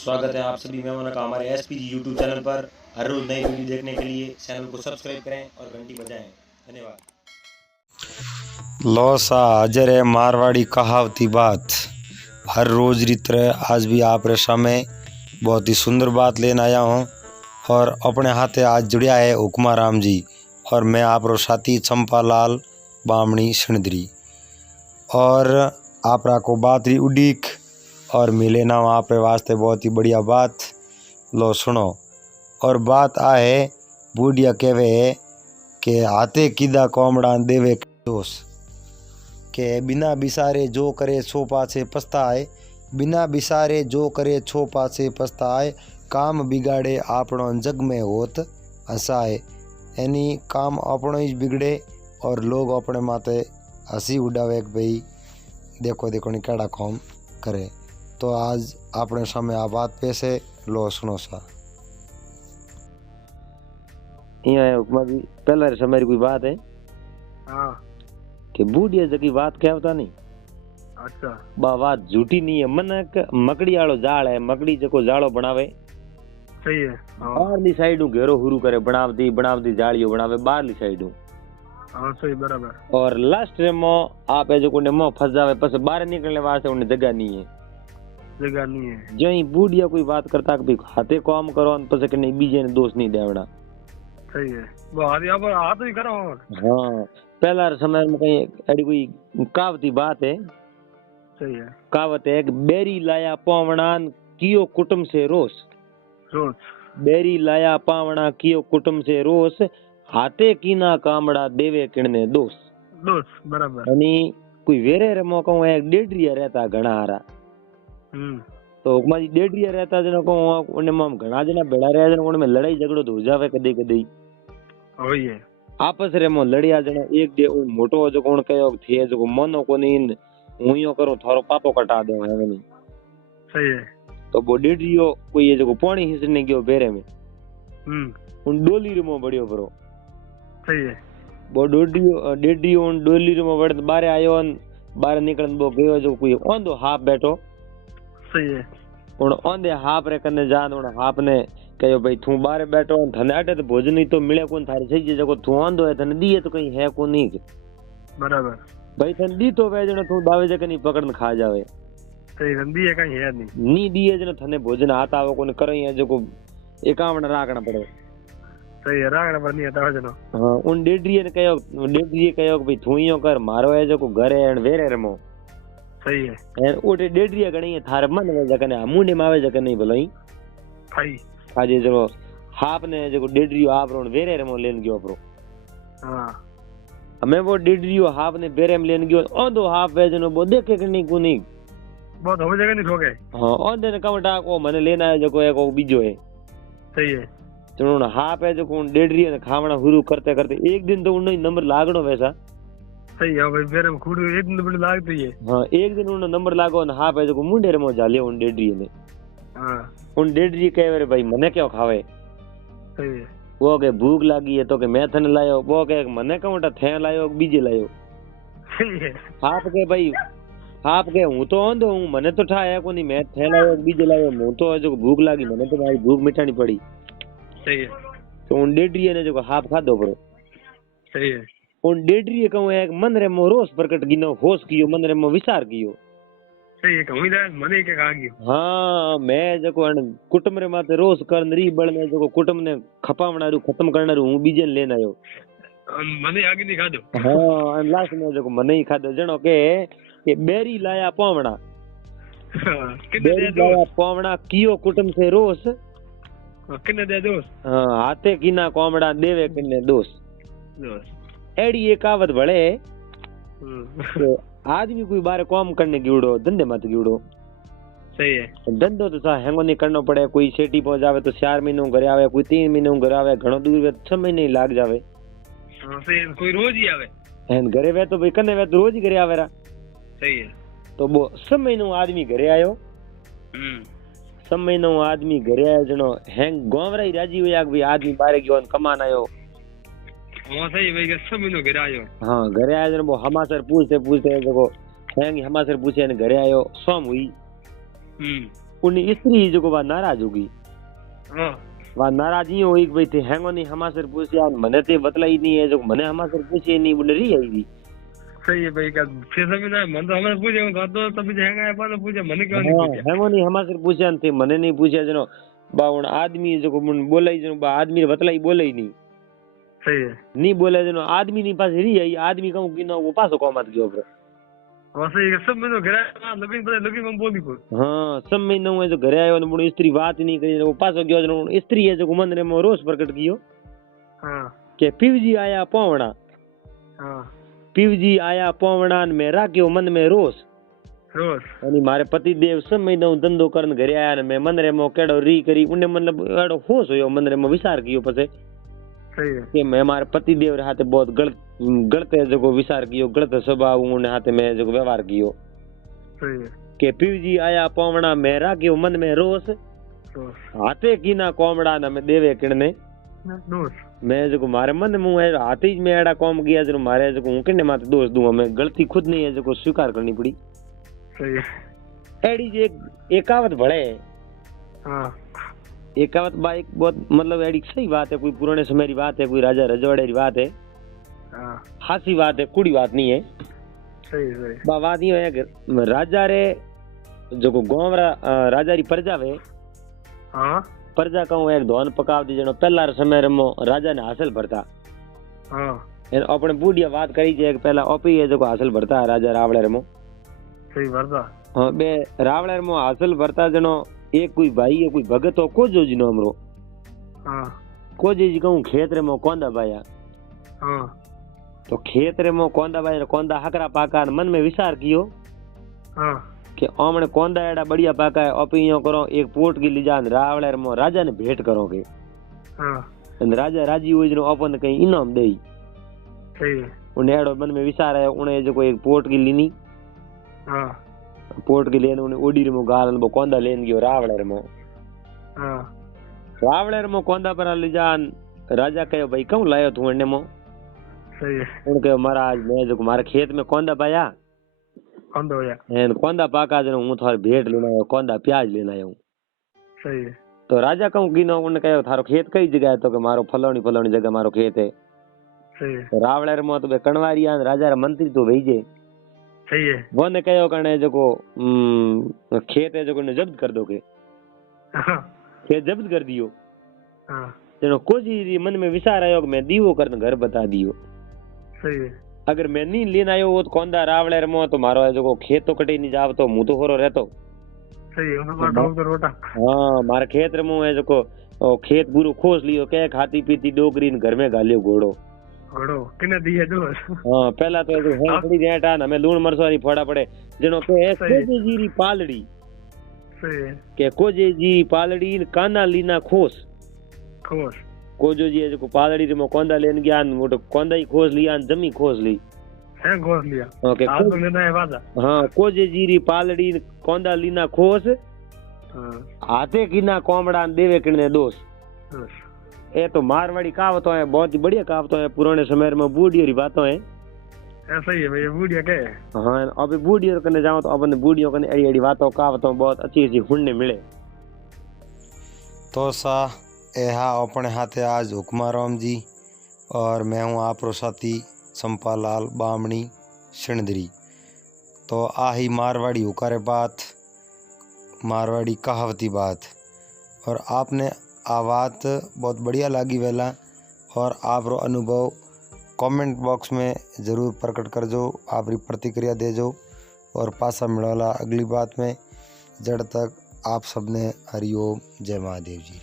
स्वागत है आप सभी मेहमानों का हमारे एसपीजी यूट्यूब चैनल पर। हर रोज नई वीडियो देखने के लिए चैनल को सब्सक्राइब करें और घंटी बजाएं। धन्यवाद। लो सा हाजिर है मारवाड़ी कहावती बात। हर रोज की तरह आज भी आप रे सामने बहुत ही सुंदर बात लेने आया हूँ और अपने हाथे आज जुड़िया है हुक्मा राम जी और मैं आप रो साथी चंपालाल बामणी सिणदरी। और आप को बात रही उड़ीक और मिले ना आप वास्ते बहुत ही बढ़िया बात। लो सुनो। और बात आ है बूढ़िया कहवे है कि हाथे किदा कोमड़ा देवे दोष के बिना बिसारे जो करे छो पाछे पछताए, बिना बिसारे जो करे छो पाछे पछताए, काम बिगाड़े आपणो जग में होत हंसाए। यानी काम अपनो ही बिगड़े और लोग अपने माथे हंसी उड़ावे कि भाई देखो देखो नहीं केड़ा काम करे। तो आज अपने सामने आ बात पेश है, लो सुनो सा। हुक्मा जी पहला समय कोई बात है हाँ कि बूढ़िया जगी बात कहता नहीं। अच्छा बा बात झूठी नहीं है। मनक मकड़ी आलो जाल है, मकड़ी जको जालो बनावे सही है। हाँ बाहरली साइड घेरो हुरू करे बनावती जालियो बनावे बाहरली साइड। हाँ सही बराबर। और लास्ट रे मो आप जो कोने मो फंस जावे पस बाहर निकलने वास्ते उन्हें जगह नहीं है। जगह नहीं है। जई बूढ़िया कोई बात करता कि हाथे काम करो पस के नहीं बीजे ने दोष नहीं देवड़ा। सही है वो हाथ ही करो। हाँ पहला समय में कहीं ऐडी कोई कहावती बात है। सही है। कहावत है कि बेरी लाया पावणान कियो कुटुंब से रोस। रोज बेरी लाया पावणा कियो कुटुंब से रोस, हाथे कीना कामड़ा देवे किणने दोष। दोस्त बराबर। यानी कोई वेरे रमो कहूँ एक डेढ़िया रहता घना हारा। तो हुक्मा जी डेढ़िया रहता जना कहूँ उन्हें मम घना जना बेड़ा रहा जना उनमें लड़ाई झगड़ो तो हो जावे कदे कदे वही है। आपस रे मो लड़िया जना एक दे मोटो जो कोण कयो थे जो मनो कोनी हुइयो करो थारो पापो कटा दो है नहीं। सही है। तो वो डेढ़ियो कोई ये जो पानी हिसने गयो बेरे में उन डोली रे मो बड़ियो बरो। सही है। वो डेढ़ियो उन डोली रे मो बड़ बारे आयो बारे निकलन बो गयो जो कोई ओंदो हाफ बैठो। सही है। उन ओंदे हाफ रे कने जान उन हाफ ने कहो भाई तू बारे बैठो थने अटे तो भोजन ही तो मिले कोन थारे सही जको तू ओंदो है थने दिए तो कहीं है कोनी बराबर। भाई थने दी तो वे जनो तू दावे जके नहीं पकड़न खा जावे। सही रंदी है कहीं है नहीं। नी दिए जनो थने भोजन हाथ आवो कोने करई है जको एकावण राखना पड़े। सही है रागना पर नहीं आता जनो। हां उन डेढ़िए ने कहो भाई तू हियो कर मारो है जको घर है वेरे रमो। सही है। एन ओटे डेढ़िया गणी है थारे मन में जकने मुंडे में आवे जके नहीं भलोई खाई आज जो हाफ ने जो डेढ़ियो आप रो वेरे रमो लेन गयो अपरो। हाँ हमें वो डेढ़ियो हाफ ने बेरे में लेन गयो ओंदो हाफ वे जनो बो देखे कि नहीं कोनी बहुत हो जगह नहीं ठोके। हां ओंदे ने कमटा को मने लेना है जको एक बीजो है। सही है। तो हाफ है जो डेढ़िया ने खावना हुरू करते करते एक दिन तो उन्हें नंबर लागणो वैसा। सही है भाई बेरे में खूड एक दिन बड़ी लागती है। हाँ एक दिन उन्हें नंबर लागो न हाफ है जो मुंडे रे मो जालियो उन डेढ़िए ने। हाँ उन डेढ़िए कहे रे भाई मने क्यों खावे। सही है। वो के भूख लागी है तो के मैं थने लायो वो के मने कमटा थे लायो बीजे लायो। सही है। हाफ के भाई हाफ के हूं तो ओंदो हूं मने तो ठाया कोनी मैं थे लायो बीजे लायो हूं तो जो भूख लागी मने तो भाई भूख मिटानी पड़ी। सही है। तो उन डेढ़िए ने जो हाफ खादो परो। सही है। उन डेढ़िए कहूं एक मन रे मो रोष प्रकट गिनो होश कियो मन रे मो विचार कियो। सही है कहूं इधर मने के कहा गयो। हाँ मैं जको कुटुंब रे माते रोष करन री बळने जको कुटुंब ने खपावणारू खत्म करनारू हूं बीजे लेन आयो। मने आगे नहीं खादो। हाँ लास्ट में जको मने ही खादो जणो के बेरी लाया पावणा कितने दे दो लाया पावणा कियो कुटुंब से रोष कितने दे दो। हाँ हाथे कीना कोमड़ा देवे किन्ने दोष। एड़ी एक कहावत भले तो आदमी कोई बारे काम करने गिवड़ो धंधे मत गिवड़ो। सही है। धंधो तो सा हेंगो नहीं करनो पड़े। कोई सेठी पहुंच जावे तो 4 महीनों घर आवे, कोई 3 महीनों घर आवे, घणो दूर वे 6 महीने ही लाग जावे। हाँ सही है। कोई रोज ही आवे एन घरे वे तो भाई कने वे तो रोज ही घरे आवेरा। सही है। तो वो 6 महीनों आदमी घरे आयो। 6 महीनों आदमी घरे आयो जनो हेंग गोवरा ही राजी होया कि आदमी बारे गयो कमान आयो। हाँ सही भाई सब महीनों घरे आयो। हाँ घरे आयो जनो वो हमासर पूछते देखो हेंग हमासर पूछे ने घरे आयो सोम हुई उन्हें स्त्री जो को नाराज होगी हाँ वहाँ नाराज ही हुई कि भाई थे हैंगो नहीं हमारे पूछे मने ते बतलाई नहीं है जो मने हमारे पूछे नहीं बोले रही आई भी सही है भाई का 6 महीना मन तो हमें पूछे तो तभी जाएंगे अपन पूछे मने क्यों नहीं पूछे हैंगो नहीं हमारे पूछे थे मने नहीं पूछे जनो बाउन आदमी जो को बोला ही जनो बा आदमी बतलाई बोले ही नहीं सही है नहीं बोले जनो आदमी नहीं पास रही आई आदमी कहूँ कि ना वो पासो कौमत के ऊपर वैसे ये सब में तो गिरा लगी हम बोली को हाँ सब में न जो घरे आयो ने स्त्री बात नहीं करी वो पासो गयो जनो स्त्री है जो मन रे में रोष प्रकट कियो हाँ के पीवजी आया पौवणा हाँ पीवजी आया पौवणा में राख्यो मन में रोष रोज અને મારે પતિદેવ સમય નો ધંધો કરીને ઘરે આયા ને મેં મનરે મો કેડો રી કરી ઉને મતલબ એડો હોશ હોયો મનરે મો વિચાર कियो પછી सही है કે મેં મારે પતિદેવ રે હાથે बहुत गलत जो विचार कियो गलत स्वभाव उने हाथे में जो व्यवहार कियो सही है के पीवजी आया पौवणा में राख्यो मन में रोष रोज हाथे कीना कोमड़ा न में देवे किणने दोस्त मैं जो मारे मन मुंह है हाथे में एड़ा कॉम गया जो मारे जो हूं किने माथे दोष दूं मैं गलती खुद नहीं है जो स्वीकार करनी पड़ी सही है एडी जे एकावत भळे हाँ एकावत बा एक बहुत मतलब एडी सही बात है कोई पुराने समय की बात है कोई राजा रजवाड़े की बात है हाँ हासी बात है कुड़ी बात नहीं है सही सही बा बात ये है कि राजा रे जो को गांव राजा री प्रजा वे हाँ प्रजा कहूं एक धोन पकाव दी जनो पहला समय रे राजा ने हासिल भरता हाँ एन अपने बूढ़िया बात करी जे पहला ओपी है जो को हासिल भरता राजा रावळे रे सही भरता हाँ बे रावळे रे हासिल भरता जनो एक कोई भाई है कोई भगत हो कोजो जी नाम रो हाँ कोजे जी कहूं खेत रे कोंदा बाया हाँ तो खेत रे कोंदा बाया कोंदा हकरा पाका मन में विचार कियो हाँ कि ओमने कोंदा एड़ा बढ़िया पाका है ओपियो करो एक पोट की लीजान रावळे रे राजा ने भेंट करोगे हाँ राजा राजी हो जनो अपन कहीं इनाम देई सही है उन्हें एड़ो मन में विचार है उन्हें जो कोई एक पोट की लीनी हाँ पोट की लेन उन्हें ओडी रे गाल वो कोंदा लेन गयो रावळे रे हाँ रावळे रे कोंदा पर लीजान राजा कहो भाई क्यों लायो तू अने मो सही है उनके महाराज मैं जो मारे खेत में कोंदा पाया कौन हो या एन कोंदा पाका जनो हूं थार भेंट लेना आयो कोंदा प्याज लेना आयो सही है तो राजा कहूं कीनो उन्हें कहो थारो खेत कई जगह है तो के मारो फलानी फलानी जगह मारो खेत है सही है तो रावळे रे तो बे कणवारिया राजा रा मंत्री तो भेजे सही है वो ने कहो कने जो को खेत है जो को ने जब्त कर दोगे हाँ खेत जब्त कर दियो हाँ जनो कोजी मन में विचार आयो कि मैं दीवो करने घर बता दियो सही है अगर मैं नहीं लेना आयो वो तो कोंदा रावळे रे तो मारो है जो को खेत तो कटे नहीं जाव तो मुंह तो होरो रहतो सही है उनको डॉक्टर रोटा हाँ मारे खेत रे है जो को खेत पूरो खोस लियो के खाती पीती डोगरी घर में गालियो घोड़ो घोड़ो किने दिए जो हाँ पहला तो जो है थोड़ी रेटा हमें लूण मरसवारी फोड़ा पड़े जनो के कोजे जीरी पालड़ी सही है के कोजे जी पालड़ी काना लीना खोस खोस कोजो जी है जो पालड़ी रे कोंदा लेन गया वो तो कोंदा ही खोस लिया जमी खोस ली है खोस लिया ओके आप तो लेना है वादा हाँ कोजे जीरी पालड़ी कोंदा लीना खोस हाँ हाथे कीना कोमड़ा देवे किने दोष बस ये तो मारवाड़ी कहावतों है बहुत ही बढ़िया कहावतों है पुराने समय में बूढ़ी और बातों है ऐसा ही है भाई बूढ़िया के हाँ अभी बूढ़ियों कने जाओ तो अपन बूढ़ियों कने एड़ी एड़ी बातों कहावतों बहुत अच्छी अच्छी सुनने मिले तो सा यहा अपने हाथे आज हुक्माराम जी और मैं हूँ आपरो साथी संपालाल बामणी सिणधरी। तो आही मारवाड़ी हुकारे बात मारवाड़ी कहावती बात और आपने आ बात बहुत बढ़िया लगी वेला और आपरो अनुभव कमेंट बॉक्स में ज़रूर प्रकट कर जो आपरी प्रतिक्रिया दे जो और पासा मिलवाला अगली बात में जड़ तक आप सबने हरिओम जय महादेव जी।